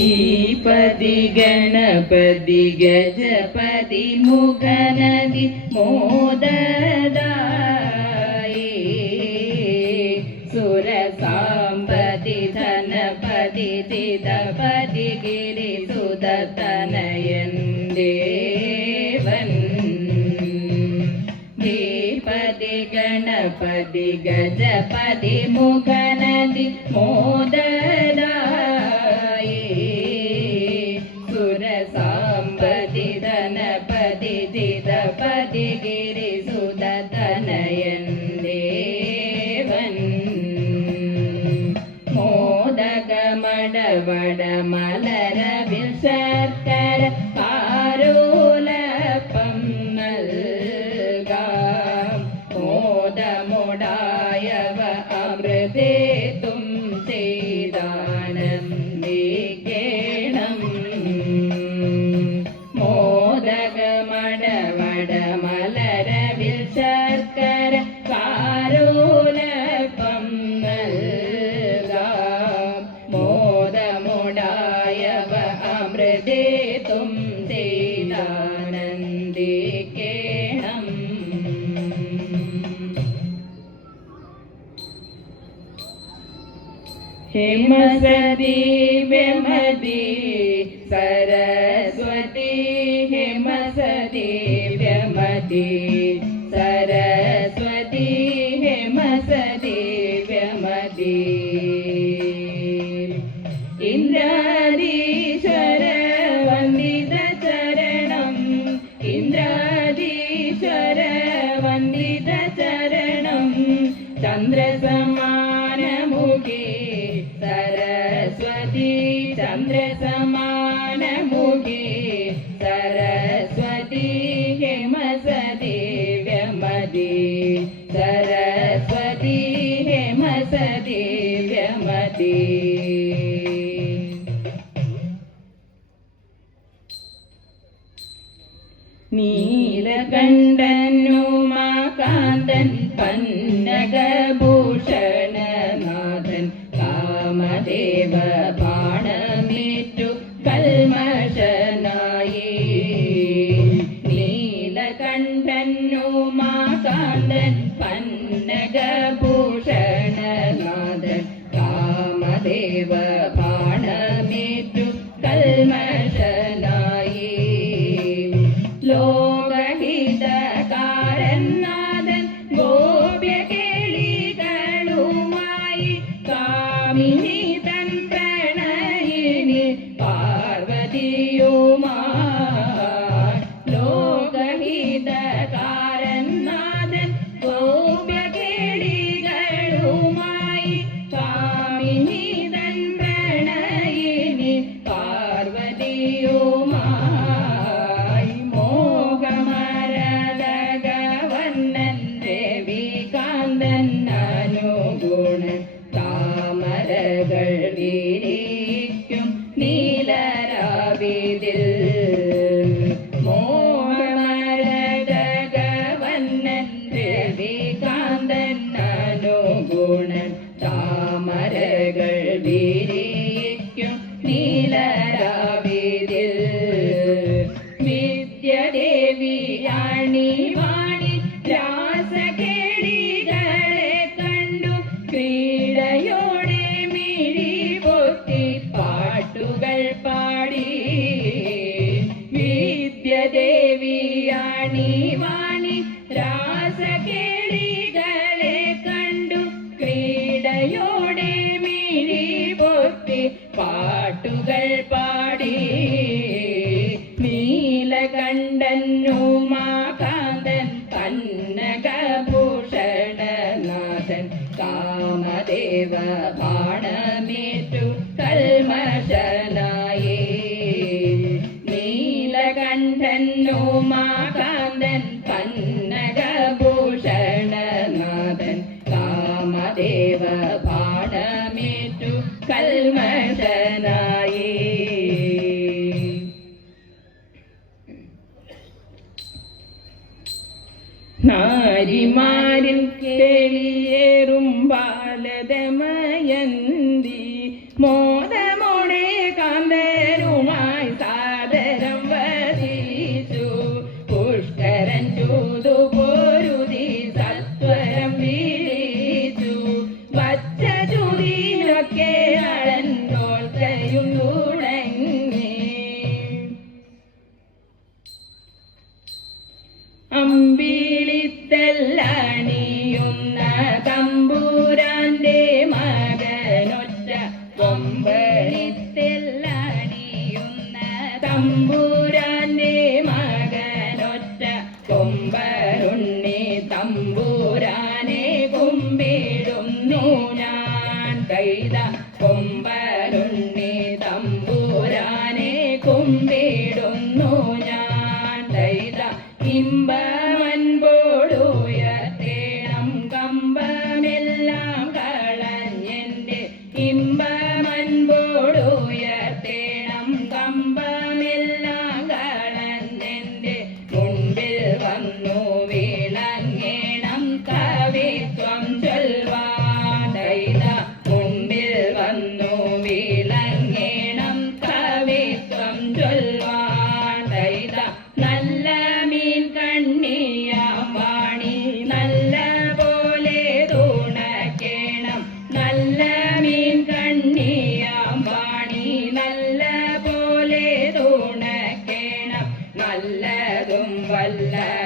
ीपदि गणपति गजपति मुख न मोद सुरसाम्प्रति धनपतिपदि गिरि सुदतनयन् देवन् धीपदि गणपति गजपति मुख सरस्वती मति सरस्वती हे मसदि सरस्वती हे मसदि प्रमति इन्द्रादीश्वरवन्द चरणम् इन्द्रादीश्वर वन्द चरणम् चन्द्रसमानमुखे ചന്ദ്രസമാനമുഖി സരസ്വതി ഹിമസതി വ്യമതി. സരസ്വതി ഹിമസതി വ്യമതി. Silent fight. കന്നകഭൂഷണനാഥൻ കാമദേവ ബാണമേറ്റു കൽമശനായേ നീലകണ്ഠനുമാകാന്തൻ നാരിമാരിൽ തെളിയേറും ബാലതമയന്തി മോദമോടെ കാന്തരുമായി സാദരം വസിച്ചു പുഷ്കരൻ ചൂതുപോ തമ്പൂരാന്റെ മകനൊറ്റ കൊമ്പരുണ്ണി തമ്പൂരാനെ കുമ്പിടുന്നു ഞാൻ കൈത കൊമ്പരുണ്ണി തമ്പൂരാനെ കുമ്പിടുന്നു ഞാൻ കൈത ഇമ്പമൻപോടുയർത്തേണം alhamdulillah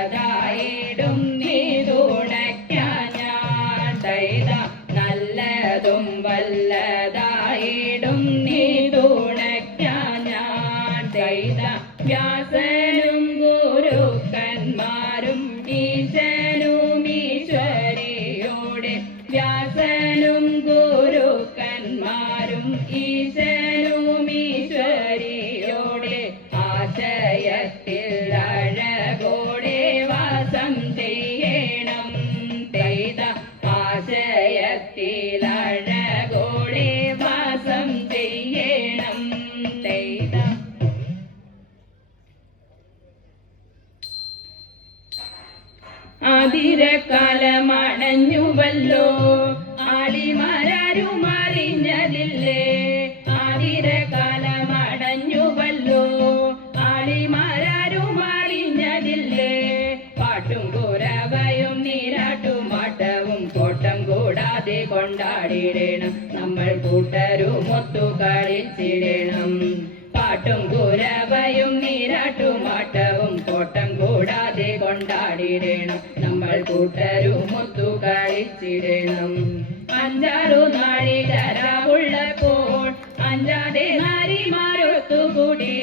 ആതിരക്കാലമണഞ്ഞുവല്ലോ ആളിമാരാരും അറിഞ്ഞതില്ലേ? ആതിരക്കാലമടഞ്ഞുവല്ലോ ആളിമാരാരും അറിഞ്ഞതില്ലേ? പാട്ടും കുരവയും നീരാട്ടുമാട്ടവും കോട്ടം കൂടാതെ കൊണ്ടാടിയിടണം നമ്മൾ കൂട്ടരും ഒത്തു കളിച്ചിടണം പാട്ടും കുരവയും നീരാട്ടുമാട്ടവും കോട്ടം കൂടാതെ കൊണ്ടാടിയിടണം കൂട്ടരും മുത്തു കളിച്ചിടണം. അഞ്ചാറു നാഴികരവുള്ളപ്പോൾ അഞ്ചാതെ നാരിമാരൊത്തുകൂടി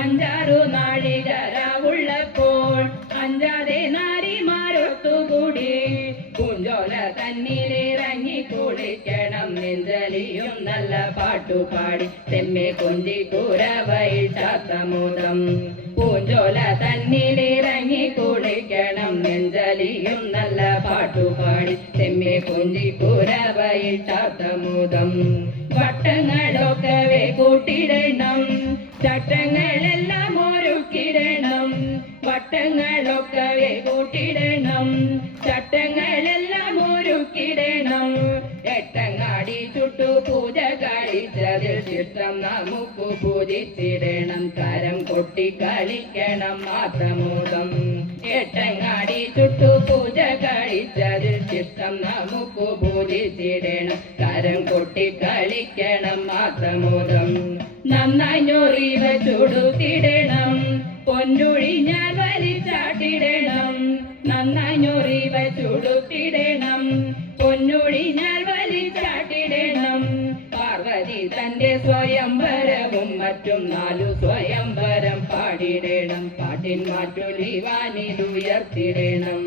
അഞ്ചാറു നാഴികരവുള്ളപ്പോൾ അഞ്ചാതെ നാരിമാരൊത്തുകൂടി പൂഞ്ചോല തന്നിലിറങ്ങി കുളിക്കണം. നെഞ്ചലിയും നല്ല പാട്ടുപാടി. തെമ്മെ കൊഞ്ചി കൂരവയിട്ടാത്തമോദം പൂഞ്ചോല നെഞ്ചലിയും നല്ല പാട്ടുപാടി. തെമ്മെ കൊഞ്ചി കൂരവയിട്ടാത്തമോദം വട്ടങ്ങളൊക്കെ കൂട്ടിടണം. ചട്ടങ്ങളെല്ലാം ഒരുക്കിടണം. വട്ടങ്ങളൊക്കെ കൂട്ടിടണം. ചട്ടങ്ങളെല്ലാം ഒരുക്കിടണം. എട്ടങ്ങാടി ചുട്ടു പൂജ കഴിച്ചതിൽ ചിത്രം നമുക്ക് പൂജിച്ചിടണം. കരം കൊട്ടി കളിക്കണം മാത്രമോദം മാത്രമോദം. നന്നായി ഞൊറി വെച്ചുടുത്തിടണം പൊന്നുഴി ഞാൻ വലിച്ചാട്ടിടണം. നന്നായി ഞൊറി വെച്ചുടുത്തിടണം പൊന്നുഴി ഞാൻ വലിച്ചാട്ടിടണം. പാർവതി തന്റെ സ്വയംവരവും മറ്റും നാലു സ്വയംവരം പാടിടണം. പാട്ടിൻ മാറ്റുലിവാനിലുയർത്തിടണം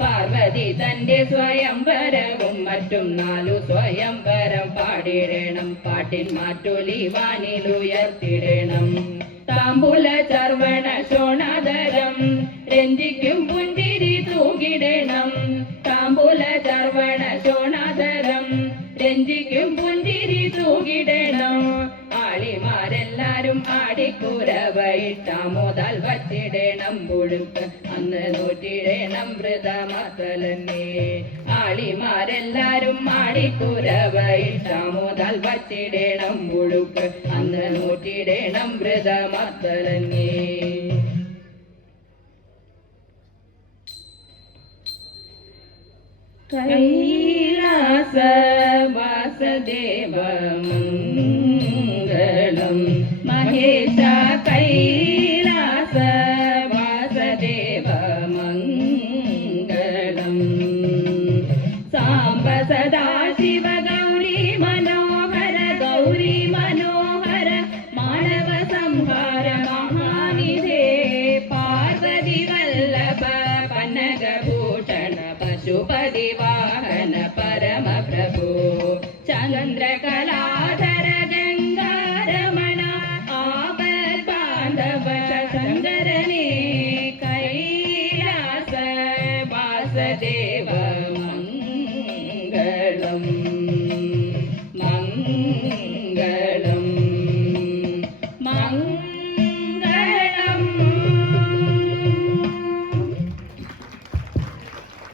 പാർവതി തന്റെ സ്വയംവരവും മറ്റും നാലു സ്വയംവരം പാടിടണം. പാട്ടിൻ മാറ്റുലിവാനിലുയർത്തിടണം താമ്പുല ചർവണ ശോണാദരം രഞ്ജിക്കും പുഞ്ചിരി തൂങ്ങിടണം താമ്പുല ചർവണ ശോണാദരം രഞ്ജിക്കും പുഞ്ചിരി തൂകിടണം ആളിമാരെല്ലാരും മുതൽ വച്ചിടണം പുഴുക്ക്. അന്ന് നൂറ്റിടണം മൃതമത്തലന്നെ ആളിമാരെല്ലാരും ആടിക്കുരവയിട്ടാമോതാൽ വച്ചിടണം പുഴുക്ക്. അന്ന് നൂറ്റിടണം മൃതമത്തലന്നെ കൈലാസ വാസദേവ ಮಹೇಶ day.